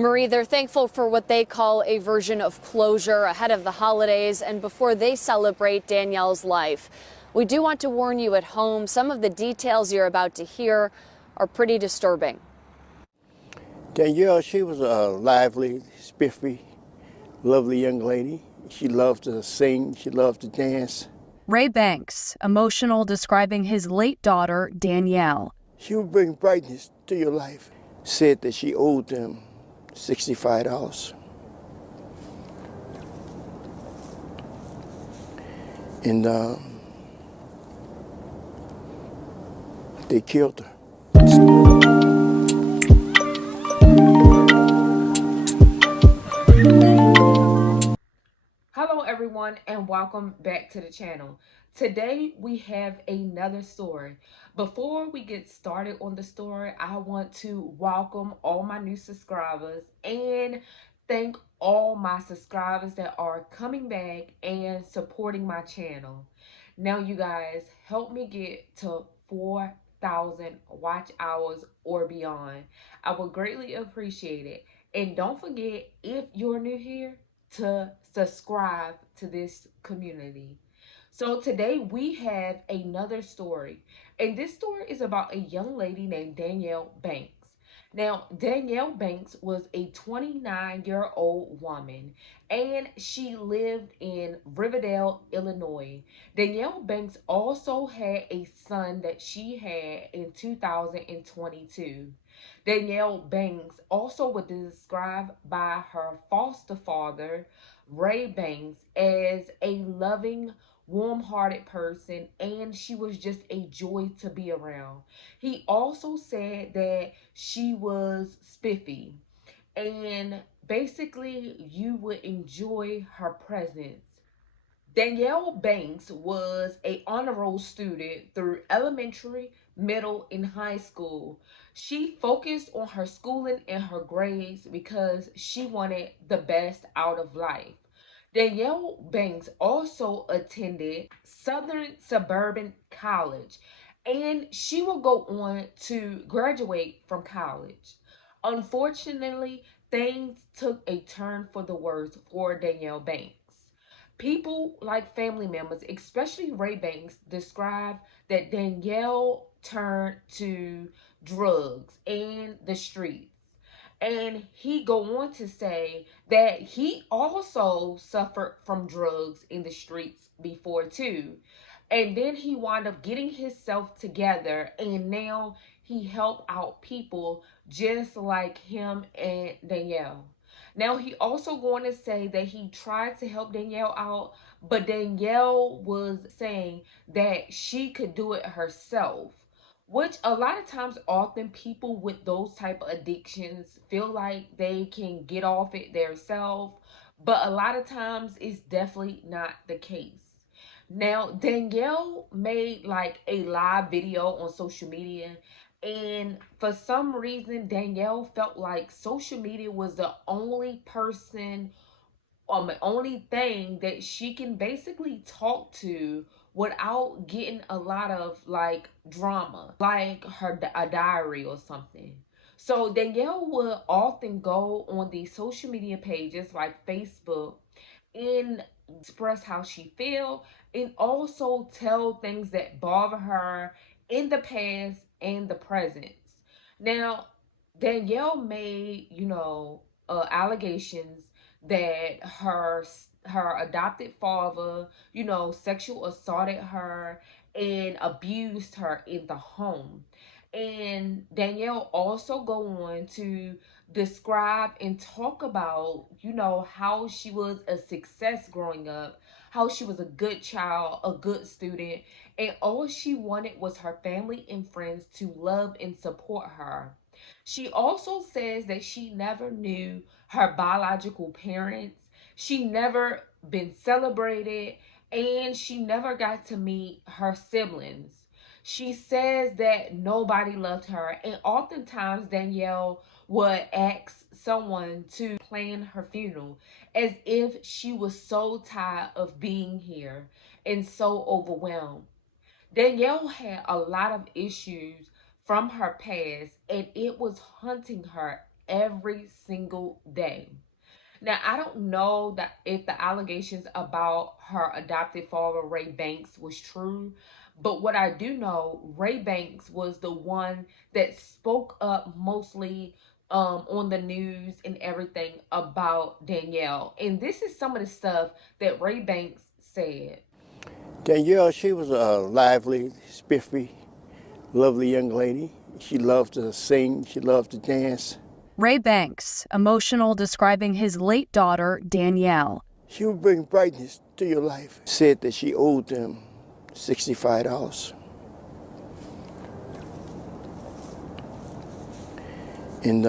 Marie, they're thankful for what they call a version of closure ahead of the holidays and before they celebrate Danielle's life. We do want to warn you at home, some of the details you're about to hear are pretty disturbing. Danielle, she was a lively, spiffy, lovely young lady. She loved to sing, she loved to dance. Ray Banks, emotional, describing his late daughter, Danielle. She would bring brightness to your life. Said that she owed them $65. And they killed her. Hello everyone and welcome back to the channel. Today we have another story. Before we get started on the story, I want to welcome all my new subscribers and thank all my subscribers that are coming back and supporting my channel. Now you guys, help me get to 4,000 watch hours or beyond. I would greatly appreciate it. And don't forget, if you're new here, to subscribe to this community. So today we have another story, and this story is about a young lady named Danielle Banks. Now, Danielle Banks was a 29-year-old woman, and she lived in Riverdale, Illinois. Danielle Banks also had a son that she had in 2022. Danielle Banks also was described by her foster father, Ray Banks, as a loving, warm-hearted person, and she was just a joy to be around. He also said that she was spiffy, and basically you would enjoy her presence. Danielle Banks was a honor roll student through elementary, middle, and high school. She focused on her schooling and her grades because she wanted the best out of life. Danielle Banks also attended Southern Suburban College, and she will go on to graduate from college. Unfortunately, things took a turn for the worse for Danielle Banks. People like family members, especially Ray Banks, describe that Danielle turned to drugs and the streets. And he go on to say that he also suffered from drugs in the streets before too. And then he wound up getting himself together, and now he helped out people just like him and Danielle. Now he also going to say that he tried to help Danielle out, but Danielle was saying that she could do it herself, which a lot of times often people with those type of addictions feel like they can get off it themselves, but a lot of times it's definitely not the case. Now Danielle made like a live video on social media, and for some reason Danielle felt like social media was the only person, the only thing that she can basically talk to without getting a lot of like drama, like a diary or something. So Danielle will often go on these social media pages like Facebook and express how she feel, and also tell things that bother her in the past and the present. Now Danielle made, allegations that her adopted father, sexual assaulted her and abused her in the home. And Danielle also go on to describe and talk about, how she was a success growing up, how she was a good child, a good student, and all she wanted was her family and friends to love and support her. She also says that she never knew her biological parents. She never been celebrated, and she never got to meet her siblings. She says that nobody loved her, and oftentimes Danielle would ask someone to plan her funeral as if she was so tired of being here and so overwhelmed. Danielle had a lot of issues from her past, and it was haunting her every single day. Now, I don't know that if the allegations about her adopted father, Ray Banks, was true, but what I do know, Ray Banks was the one that spoke up mostly on the news and everything about Danielle. And this is some of the stuff that Ray Banks said. Danielle, she was a lively, spiffy, lovely young lady. She loved to sing. She loved to dance. Ray Banks, emotional, describing his late daughter, Danielle. She would bring brightness to your life. Said that she owed them $65. And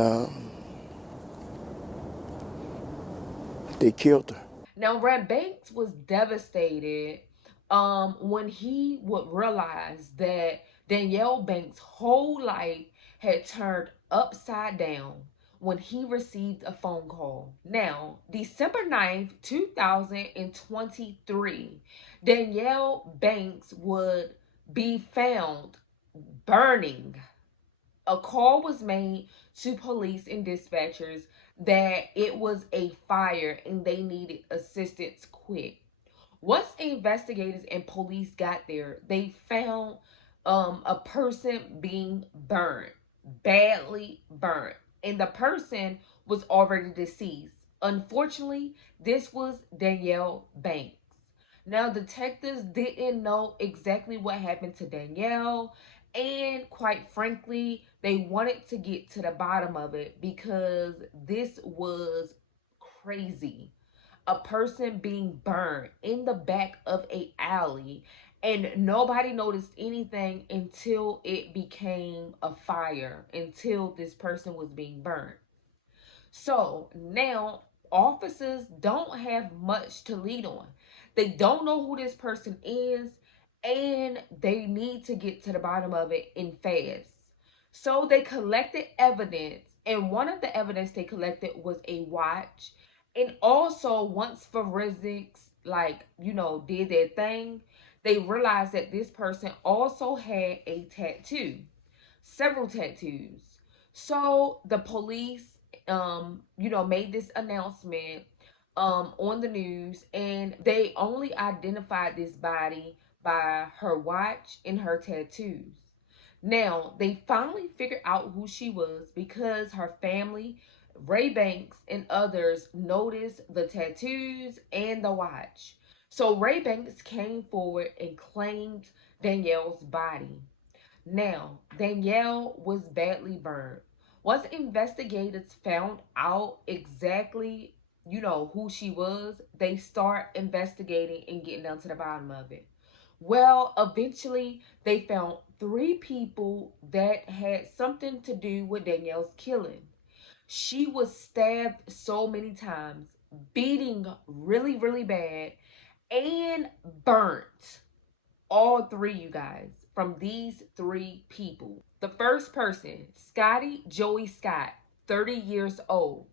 they killed her. Now, Ray Banks was devastated when he would realize that Danielle Banks' whole life had turned upside down when he received a phone call. Now, December 9th, 2023, Danielle Banks would be found burning. A call was made to police and dispatchers that it was a fire and they needed assistance quick. Once investigators and police got there, they found a person being burned, badly burned, and the person was already deceased. Unfortunately, this was Danielle Banks. Now, detectives didn't know exactly what happened to Danielle, and quite frankly, they wanted to get to the bottom of it because this was crazy. A person being burned in the back of a alley, and nobody noticed anything until it became a fire, until this person was being burned. So now officers don't have much to lead on. They don't know who this person is, and they need to get to the bottom of it in fast. So they collected evidence, and one of the evidence they collected was a watch. And also, once forensics, did their thing, they realized that this person also had a tattoo, several tattoos. So the police, made this announcement on the news, and they only identified this body by her watch and her tattoos. Now, they finally figured out who she was because her family, Ray Banks, and others noticed the tattoos and the watch. So Ray Banks came forward and claimed Danielle's body. Now, Danielle was badly burned. Once investigators found out exactly, who she was, they start investigating and getting down to the bottom of it. Well, eventually they found three people that had something to do with Danielle's killing. She was stabbed so many times, beating really, really bad, and burnt. All three, you guys, from these three people. The first person, Scotty Joey Scott, 30 years old.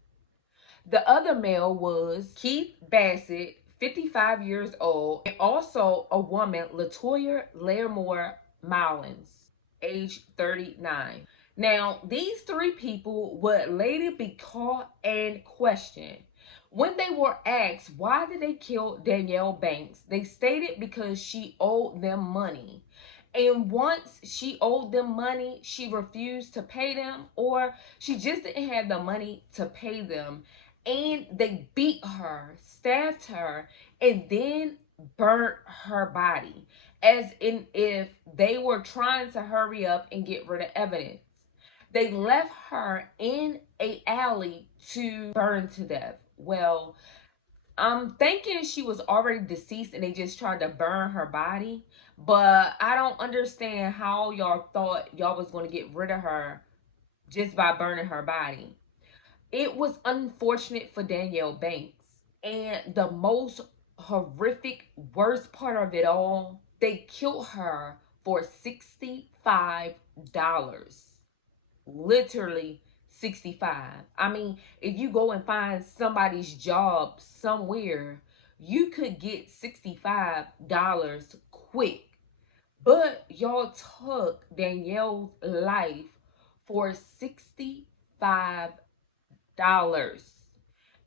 The other male was Keith Bassett, 55 years old, and also a woman, Latoya Larimore Mullins, age 39. Now, these three people would later be caught and questioned. When they were asked why did they kill Danielle Banks, they stated because she owed them money. And once she owed them money, she refused to pay them, or she just didn't have the money to pay them. And they beat her, stabbed her, and then burnt her body, as in if they were trying to hurry up and get rid of evidence. They left her in a alley to burn to death. Well, I'm thinking she was already deceased and they just tried to burn her body. But I don't understand how y'all thought y'all was going to get rid of her just by burning her body. It was unfortunate for Danielle Banks. And the most horrific, worst part of it all, they killed her for $65. Literally 65. I mean, if you go and find somebody's job somewhere, you could get $65 quick. But y'all took Danielle's life for $65.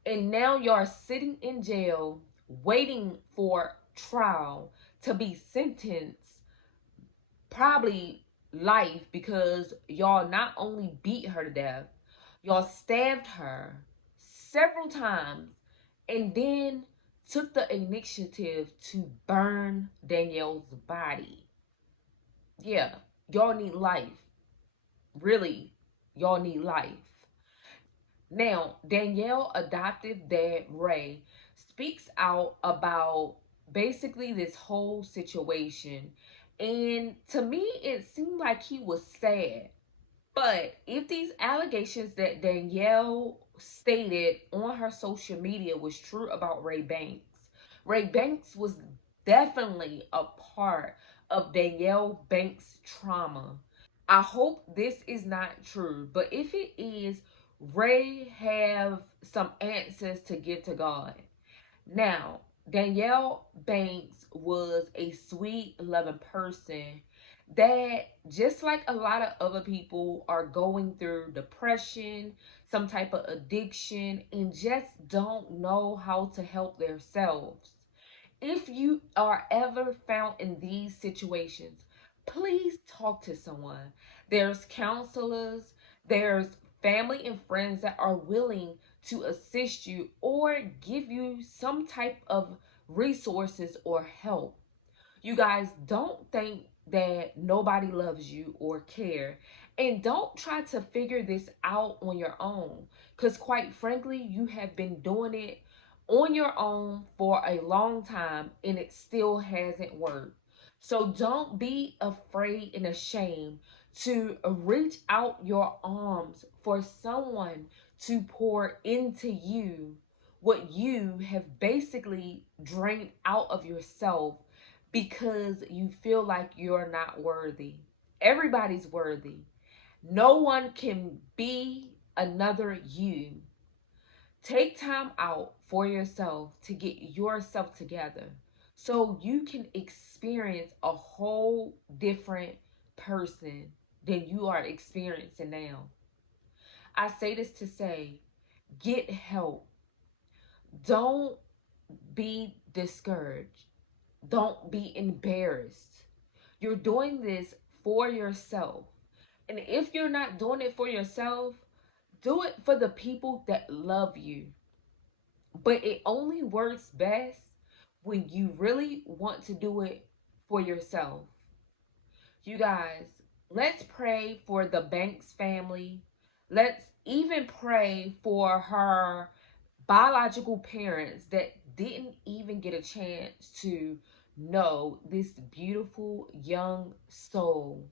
And now you're sitting in jail waiting for trial to be sentenced, probably life, because y'all not only beat her to death, y'all stabbed her several times and then took the initiative to burn Danielle's body. Yeah, y'all need life. Really, y'all need life. Now, Danielle adoptive dad Ray speaks out about basically this whole situation. And to me, it seemed like he was sad. But if these allegations that Danielle stated on her social media was true about Ray Banks was definitely a part of Danielle Banks' trauma. I hope this is not true, but if it is, Ray have some answers to give to God. Now, Danielle Banks was a sweet, loving person that, just like a lot of other people, are going through depression, some type of addiction, and just don't know how to help themselves. If you are ever found in these situations, please talk to someone. There's counselors, there's family and friends that are willing to assist you or give you some type of resources or help. You guys, don't think that nobody loves you or care. And don't try to figure this out on your own. Because quite frankly, you have been doing it on your own for a long time and it still hasn't worked. So don't be afraid and ashamed to reach out your arms for someone to pour into you what you have basically drained out of yourself because you feel like you're not worthy. Everybody's worthy. No one can be another you. Take time out for yourself to get yourself together so you can experience a whole different person than you are experiencing now. I say this to say, get help. Don't be discouraged. Don't be embarrassed. You're doing this for yourself. And if you're not doing it for yourself, do it for the people that love you. But it only works best when you really want to do it for yourself. You guys, let's pray for the Banks family. Let's even pray for her biological parents that didn't even get a chance to know this beautiful young soul,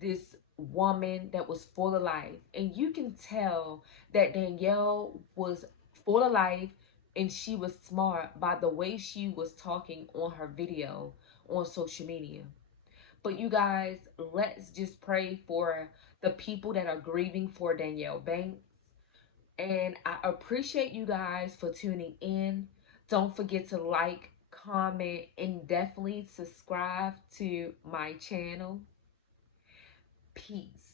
this woman that was full of life. And you can tell that Danielle was full of life and she was smart by the way she was talking on her video on social media. But you guys, let's just pray for the people that are grieving for Danielle Banks. And I appreciate you guys for tuning in. Don't forget to like, comment, and definitely subscribe to my channel. Peace.